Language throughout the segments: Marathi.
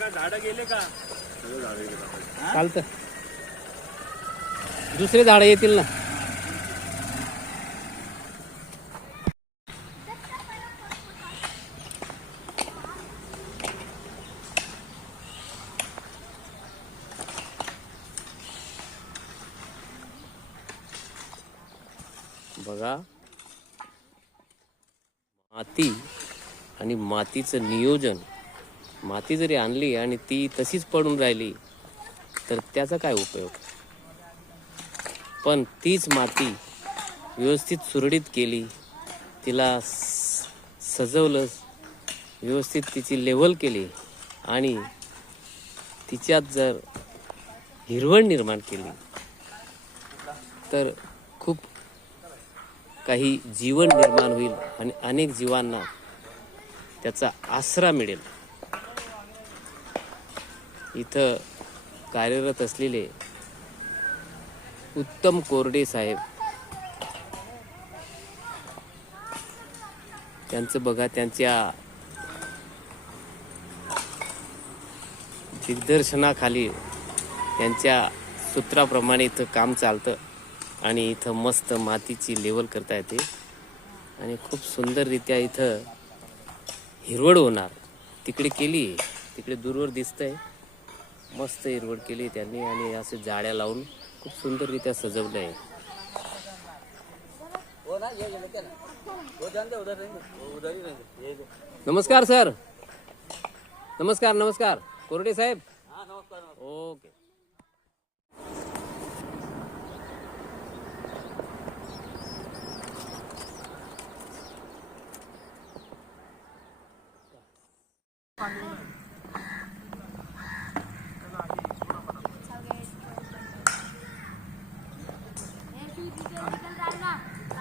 झाडं गेले का? चालतं, दुसरे झाडं येतील ना. बघा, माती आणि मातीचं नियोजन. माती जरी आणली आणि ती तशीच पडून राहिली तर त्याचा काय उपयोग. पण तीच माती व्यवस्थित सुरळीत केली, तिला सजवलं, व्यवस्थित तिची लेवल केली आणि तिच्यात जर हिरवळ निर्माण केली तर खूप काही जीवन निर्माण होईल आणि अनेक जीवांना त्याचा आसरा मिळेल. इथं कार्यरत असलेले उत्तम कोरडे साहेब, त्यांचं बघा, त्यांच्या दिग्दर्शनाखाली, त्यांच्या सूत्राप्रमाणे इथं काम चालतं आणि इथं मस्त मातीची लेवल करता येते आणि खूप सुंदररित्या इथं हिरवळ होणार. तिकडे केली, तिकडे दूरवर दिसतंय, मस्त हिरवळ केली त्यांनी आणि असे जाळ्या लावून खूप सुंदररित्या सजवलं आहे. नमस्कार सर. नमस्कार. नमस्कार कोरडे साहेब. ओके.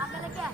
आपल्याला क्या